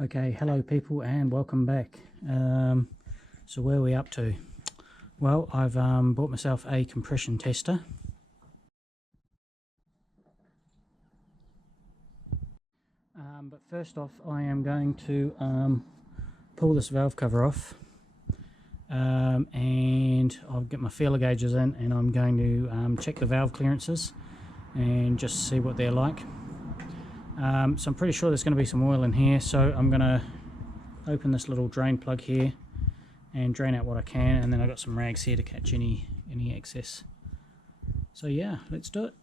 Okay, hello people and welcome back. So where are we up to? Well, I've bought myself a compression tester. But first off, I am going to pull this valve cover off, and I'll get my feeler gauges in, and I'm going to check the valve clearances and just see what they're like. So I'm pretty sure there's going to be some oil in here, so I'm going to open this little drain plug here and drain out what I can, and then I've got some rags here to catch any excess. So yeah, let's do it.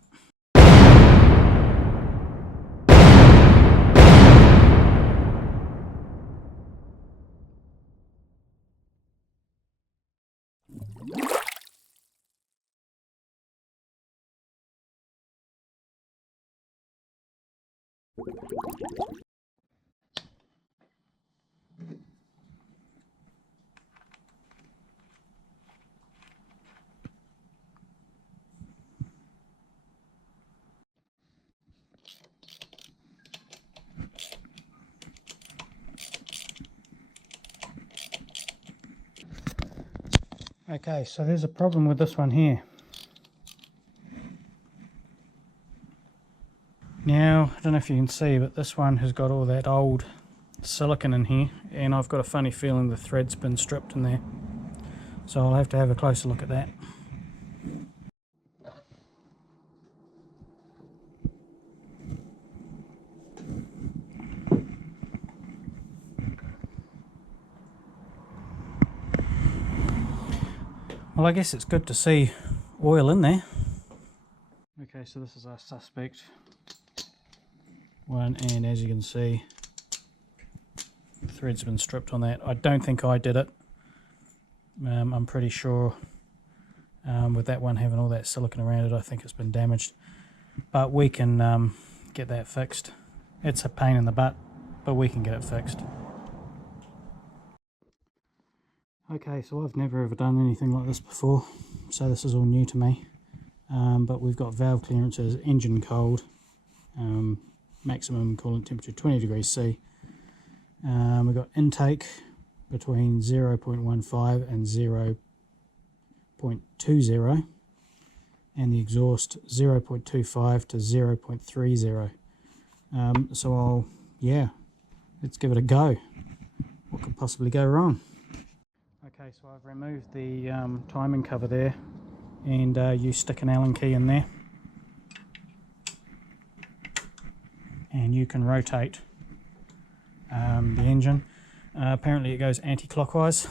Okay, so there's a problem with this one here. Now, I don't know if you can see, but this one has got all that old silicone in here, and I've got a funny feeling the thread's been stripped in there. So I'll have to have a closer look at that. Well, I guess it's good to see oil in there. Okay, so this is our suspect one, and as you can see, the thread's been stripped on that. I don't think I did it. I'm pretty sure with that one having all that silicone around it, I think it's been damaged. But we can get that fixed. It's a pain in the butt, but we can get it fixed. Okay, so I've never ever done anything like this before, so this is all new to me. But we've got valve clearances, engine cold, maximum coolant temperature 20 degrees C. We've got intake between 0.15 and 0.20, and the exhaust 0.25 to 0.30. So let's give it a go. What could possibly go wrong? Okay, so I've removed the timing cover there, and you stick an Allen key in there, and you can rotate the engine. Apparently it goes anti-clockwise,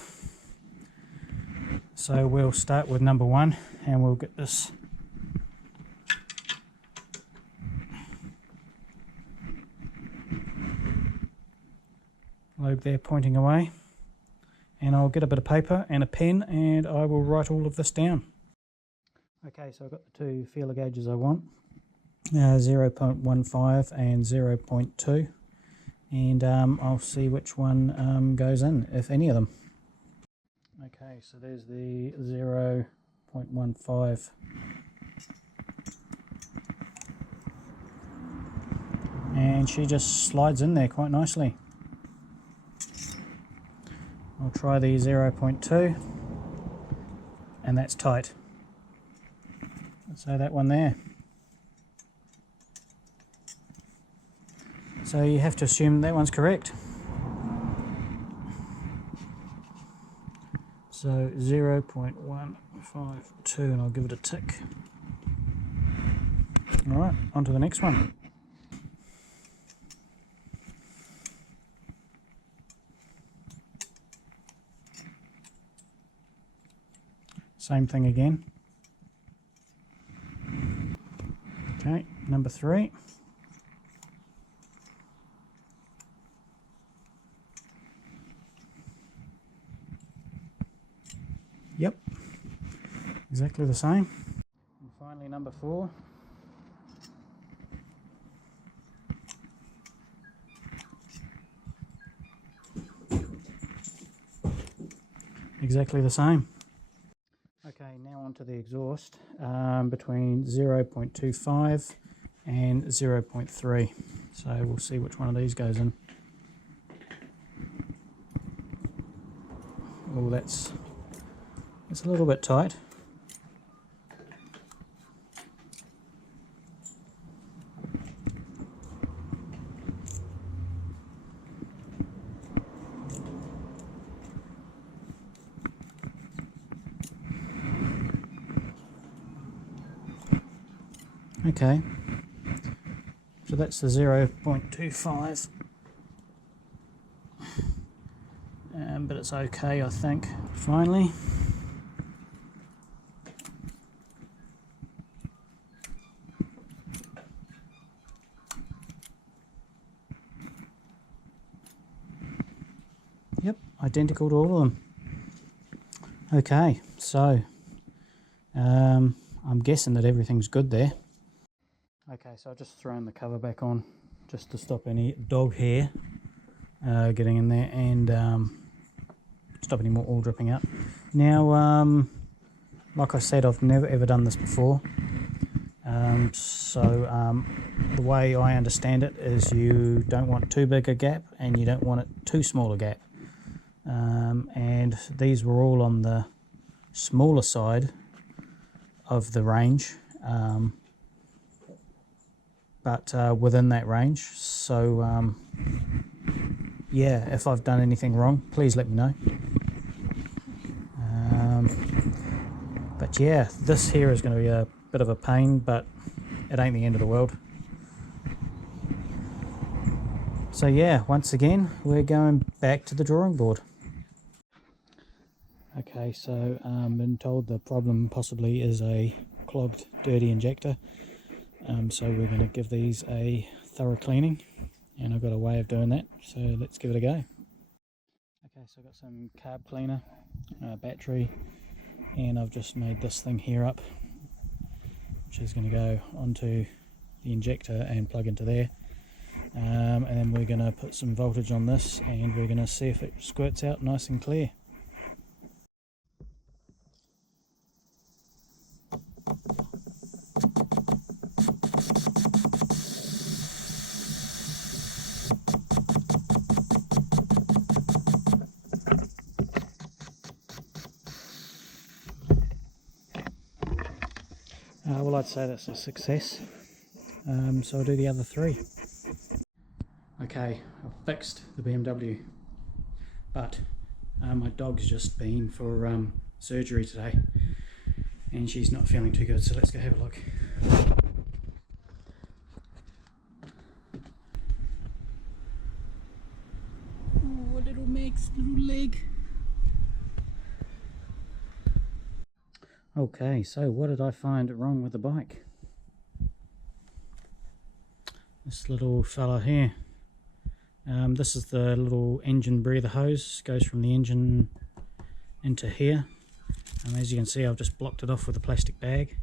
so we'll start with number 1, and we'll get this lobe there pointing away, and I'll get a bit of paper and a pen and I will write all of this down. Okay, so I've got the 2 feeler gauges I want, 0.15 and 0.2, and I'll see which one goes in, if any of them. Okay, so there's the 0.15, and she just slides in there quite nicely. I'll try the 0.2, and that's tight. So that one there. So you have to assume that one's correct. So 0.152, and I'll give it a tick. Alright, on to the next one. Same thing again. Okay, number 3. Yep, exactly the same. And finally number 4. Exactly the same. Okay, now onto the exhaust, between 0.25 and 0.3. So we'll see which one of these goes in. Oh, it's a little bit tight. Okay, so that's the 0.25, but it's okay, I think. Finally, yep, identical to all of them. Okay, so I'm guessing that everything's good there. Okay, so I've just thrown the cover back on just to stop any dog hair getting in there and stop any more oil dripping out. Now, like I said, I've never ever done this before. The way I understand it is you don't want too big a gap and you don't want it too small a gap. And these were all on the smaller side of the range. But within that range, so yeah, if I've done anything wrong, please let me know. But yeah, this here is going to be a bit of a pain, but it ain't the end of the world. So yeah, once again, we're going back to the drawing board. Okay, so I've been told the problem possibly is a clogged, dirty injector. So we're going to give these a thorough cleaning, and I've got a way of doing that, so let's give it a go. Okay, so I've got some carb cleaner, battery, and I've just made this thing here up, which is going to go onto the injector and plug into there. And then we're going to put some voltage on this, and we're going to see if it squirts out nice and clear. Well, I'd say that's a success, so I'll do the other three. Okay, I've fixed the BMW, but my dog's just been for surgery today and she's not feeling too good, so let's go have a look. Oh, little Meg's little leg. Okay, so what did I find wrong with the bike? This little fella here. This is the little engine breather hose, goes from the engine into here. As you can see, I've just blocked it off with a plastic bag.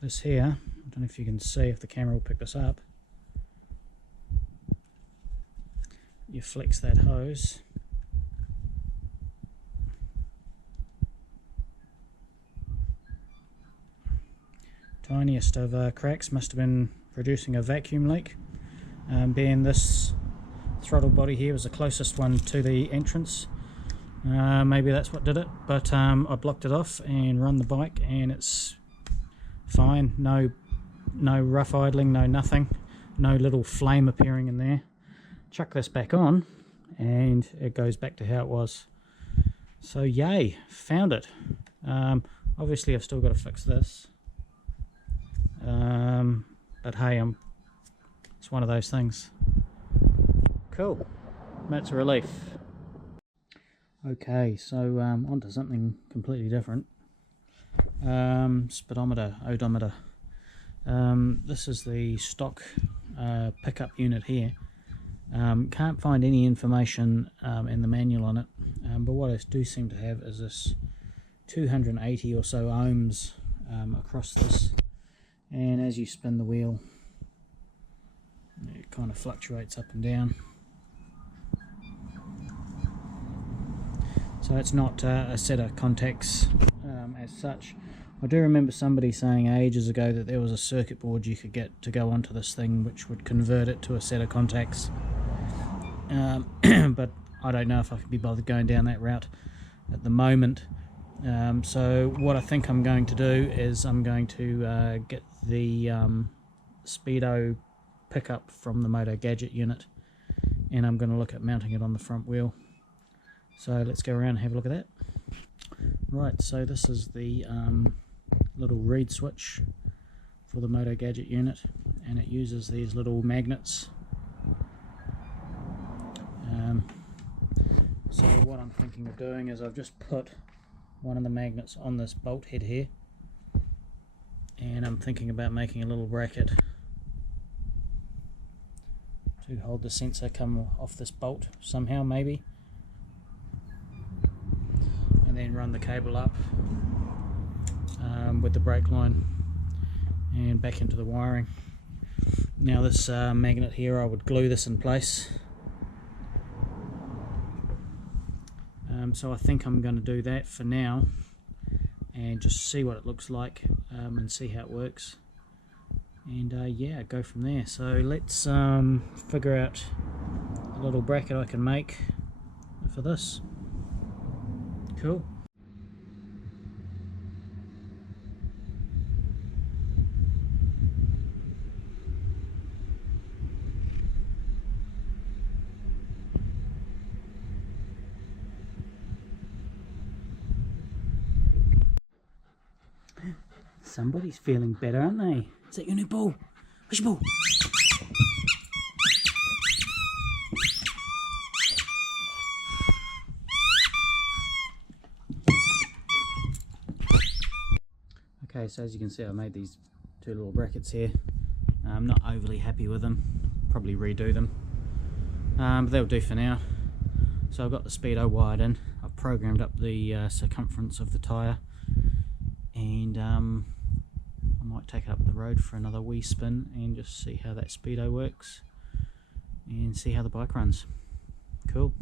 This here, I don't know if you can see, if the camera will pick this up. You flex that hose. Tiniest of cracks, must have been producing a vacuum leak. Being this throttle body here was the closest one to the entrance, maybe that's what did it, but I blocked it off and run the bike and it's fine. No rough idling, no nothing, no little flame appearing in there. Chuck this back on and it goes back to how it was. So yay, found it. Obviously I've still got to fix this, but hey, it's one of those things. Cool, that's a relief. Okay, so onto something completely different. Speedometer, odometer. This is the stock pickup unit here. Can't find any information in the manual on it, but what I do seem to have is this 280 or so ohms across this, and as you spin the wheel it kind of fluctuates up and down. So it's not a set of contacts as such. I do remember somebody saying ages ago that there was a circuit board you could get to go onto this thing which would convert it to a set of contacts, but I don't know if I can be bothered going down that route at the moment. So what I think I'm going to do is I'm going to get the Speedo pickup from the Moto Gadget unit, and I'm going to look at mounting it on the front wheel. So let's go around and have a look at that. Right, so this is the little reed switch for the Moto Gadget unit, and it uses these little magnets. So what I'm thinking of doing is I've just put one of the magnets on this bolt head here, and I'm thinking about making a little bracket to hold the sensor come off this bolt somehow, maybe, and then run the cable up with the brake line and back into the wiring. Now this magnet here, I would glue this in place. So I think I'm going to do that for now and just see what it looks like and see how it works, and yeah, go from there. So let's figure out a little bracket I can make for this. Cool. Somebody's feeling better, aren't they? Is that your new ball? Where's your ball? Okay, so as you can see, I made these two little brackets here. I'm not overly happy with them. Probably redo them. But they'll do for now. So I've got the Speedo wired in. I've programmed up the circumference of the tyre, and I might take it up the road for another wee spin and just see how that Speedo works and see how the bike runs. Cool.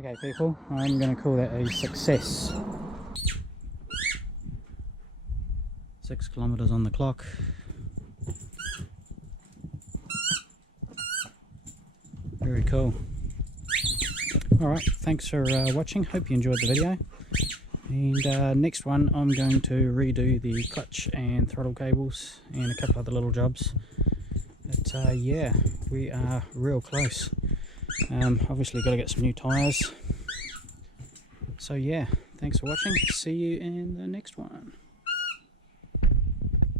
Okay people, I'm going to call that a success. 6 kilometers on the clock. Very cool. Alright, thanks for watching, hope you enjoyed the video. And next one I'm going to redo the clutch and throttle cables and a couple other little jobs. But yeah, we are real close. Obviously got to get some new tyres. So yeah, thanks for watching. See you in the next one.